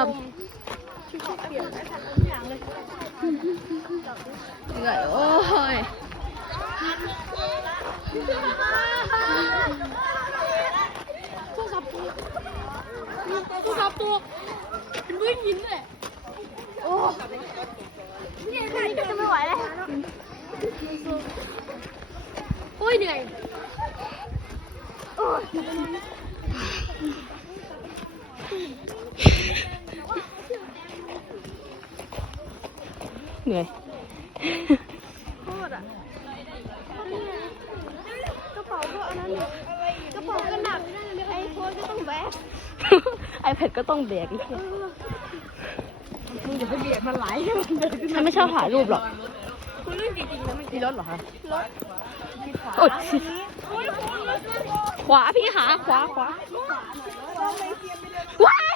เหนื่อยโอ้ยโทรศัพตัวโทรศัพตัวเป็นด้วยหินเลยโอ้เนี่ยไม่ไหวแล้วโอ้ยเหนื่อยโอ้ย เหนื่อยโคตรอะกระเป๋าก็อันนั้นเนี่ยกระเป๋าก็หนักไอ้โค้ดก็ต้องแบกไอแพดก็ต้องแบกอีกทีมึงอย่าไปเบียดมันไหลให้มันเดินขึ้นฉันไม่ชอบถ่ายรูปหรอกคุณเรื่องจริงๆนะไม่มีรถเหรอคะรถโอ๊ยโอ้ยคุณรถรถขวาพี่ขาขวาขวาว้าย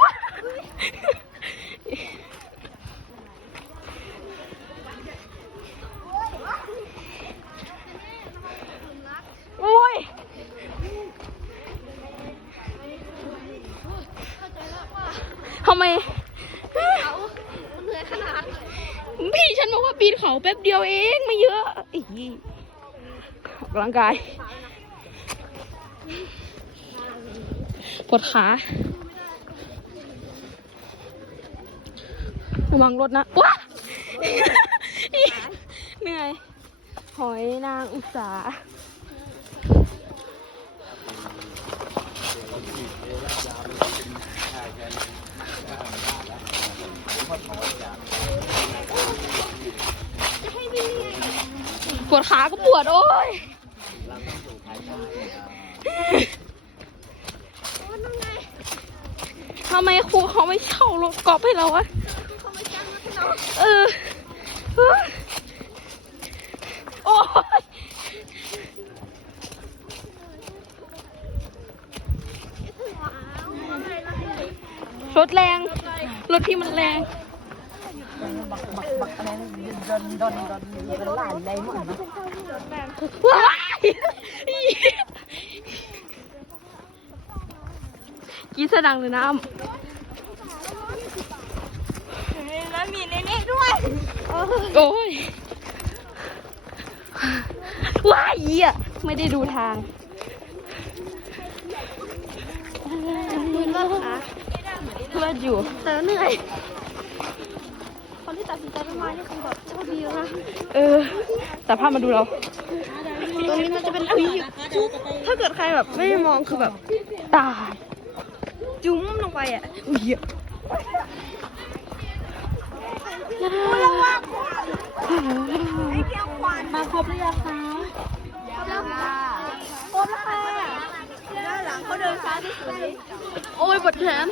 ว้ายโอ้ย ทำไมเขาเหนื่อยขนาดพี่ฉันบอกว่าปีนเขาแป๊บเดียวเองไม่เยอะอีออกกำลังกายปวดขาระวังรถนะว้าเหนื่อย หอยนางอุตสาป วดขาก็ปวด โอ้ยทำไมครูเขาไม่เช่ารถกอล์ฟให้เราวะเขาไม่จ้างรถให้เราเออเฮ้ย ว้าวอะไรล่ะรถแรงรถที่มันแรงว้ายกรีดสดังเลยน้แล้วมีในนี้ด้วย โอ้ยว้ายเหี้ยไม่ได้ดูทางเพื่อนอยู่แต่เหนื่อย คนที่ตัดสินใจไม่มานี่คือแบบโชคดีนะเออ แต่ภาพมาดูเรา ตรงนี้มันจะเป็นอุ้ยถ้าเกิดใครแบบไม่มองคือแบบตาย จุ้มลงไปอะ อุ้ยมาครบหรือยังคะครบแล้วค่ะครบแล้วค่ะด้านหลังเขาเดินช้าที่สุดเลยโอ้ยปวดแขน